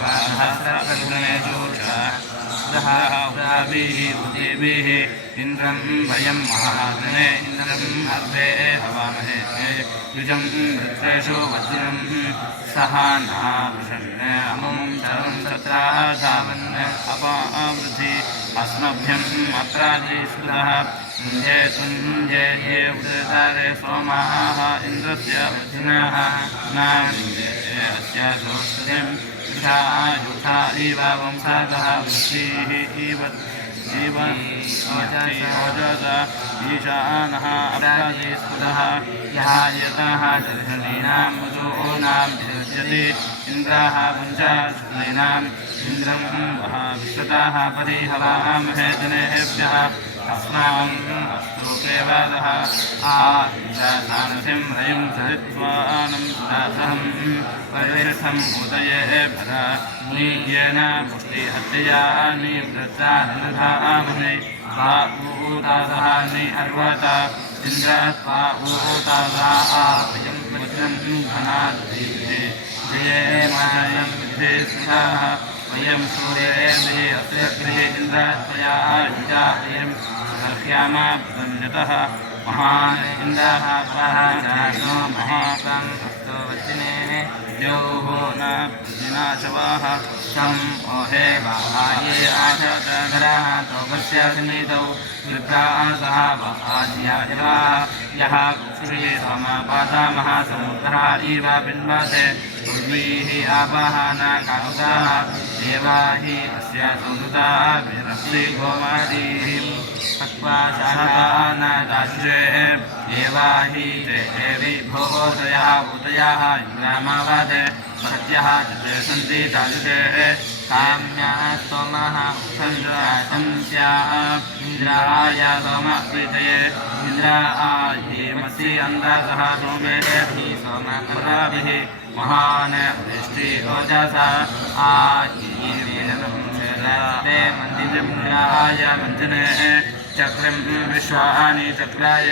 सहस्रगुणेषु च उदाभिः उदेभिः इन्द्रं वयं महाग्ने इन्द्रं अर्धे हवामहे युजं वृत्रेषु वज्रं सहाना वृषण् अमुं शरं सत्राधावन् अपावृधि अस्मभ्यम् अत्रादिष्टः तुञ्जे तुञ्जे ये उदतारे सोमाः इन्द्रस्य वज्रः नाविन्दे अस्य सोऽस्यं युथा युथा इव वंसादः वृष्टिः इव ओजस ईशानः अपराधीस्फुटः यः यतः दर्शनीनां मधूनां विसर्जति इन्द्राः पुञ्चाश्रीणाम् इन्द्रं वः विश्वताः परिहवामहे जनेभ्यः अस्माकम् अस्तु केवलः आसानसिं रयं सरित्वानं सुदासहं परिर्थम् उदये भर नीयेन पुष्टिहत्यया निवृत्तानिधामहे वा ऊतासः नि अर्वत इन्द्रत्वा ऊतासः वयं वज्रं घनाद्दीप्ते जये मायं विद्धे स्मृतः वयं सूर्येन्द्रे अस्य गृहे इन्द्रत्वया युजा वयं सह्यामा प्रसन्नतः महान् इन्द्रः पराजानो महाकं अस्तो वचने योः न विनाशवाः तं ओहे बाहाये आशतधरः तोपस्य समीतौ विप्रासः वहाज्यायवाः यः कुक्षुषे समापातामः समुद्रः इव बिन्वते उर्वीः आपाः न काकुताः देवा हि अस्य संहृताः विरक्ति गोमादीः तक्वा शाखा न दाश्रे देवा हि देवी भोगोदयः उदयाः इन्द्रामावादे सत्यः चित्ते सन्ति तादृशे काम्याः सोमः संस्याः इन्द्राय सोमप्रीतये इन्द्रायमसि अन्दासः सोमेभिः सोमपराभिः महान् वृष्टि ओजसा आयीमेनं ते मन्दिरमिन्द्राय मञ्जने चक्रं विश्वानि चक्राय